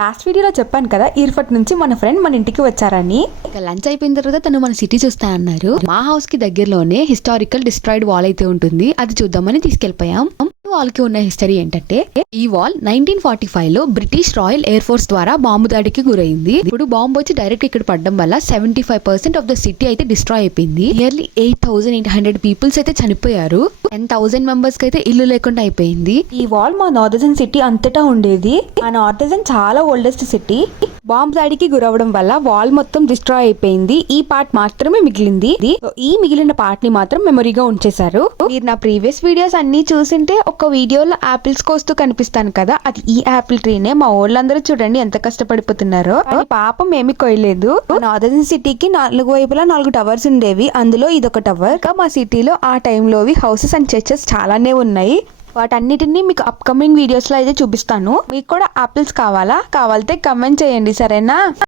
Last వీడియోలో చెప్పాను కదా ఈర్ఫట్ నుంచి మన ఫ్రెండ్ మన ఇంటికి వచ్చారని. ఇక లంచ్ అయిపోయిన తర్వాత తను మన సిటీ చూస్తా అన్నారు. మా హౌస్కి దగ్గరలోనే హిస్టారికల్ డిస్ట్రాయిడ్ వాల్ అయితే ఉంటుంది. అది చూద్దామని తీసుకెళ్ళిపోయాం వాల్కి ఉన్న హిస్టరీ ఏంటంటే ఈ వాల్ నైన్టీన్ ఫార్టీ ఫైవ్లో బ్రిటిష్ రాయల్ ఎయిర్ ఫోర్స్ ద్వారా బాంబు దాడికి గురైంది. ఇప్పుడు బాంబు వచ్చి డైరెక్ట్ ఇక్కడ పడడం వల్ల seventy five percent of the city అయితే డిస్ట్రాయ్ అయిపోయింది. Nearly eight thousand eight hundred peoples అయితే చనిపోయారు. టెన్ థౌసండ్ మెంబర్స్కి అయితే ఇల్లు లేకుండా అయిపోయింది. ఈ వాల్ మా నార్థన్ సిటీ అంతటా ఉండేది. ఆ నార్థన్ చాలా ఓల్డెస్ట్ సిటీ. బాంబ్ దాడికి గురవడం వల్ల వాల్ మొత్తం డిస్ట్రాయ్ అయిపోయింది. ఈ పార్ట్ మాత్రమే మిగిలింది. ఈ మిగిలిన పార్ట్ని మాత్రం మెమరీగా ఉంచేశారు. మీరు నా ప్రీవియస్ వీడియోస్ అన్ని చూసింటే ఒక వీడియోలో ఆపిల్స్ కోస్తూ కనిపిస్తాను కదా అది ఈ ఆపిల్ ట్రీనే. మా ఊళ్ళందరూ చూడండి ఎంత కష్టపడిపోతున్నారో. పాపం ఏమి కొయ్యలేదు. నార్దర్న్ సిటీకి నాలుగు వైపులా నాలుగు టవర్స్ ఉండేవి. అందులో ఇదొక టవర్. మా సిటీలో ఆ టైంలోవి హౌసెస్ అండ్ చర్చెస్ చాలానే ఉన్నాయి. వాటన్నిటిని మీకు అప్కమింగ్ వీడియోస్లో అయితే చూపిస్తాను. మీకు కూడా ఆపిల్స్ కావాలా? కావాలితే కమెంట్ చేయండి సరేనా?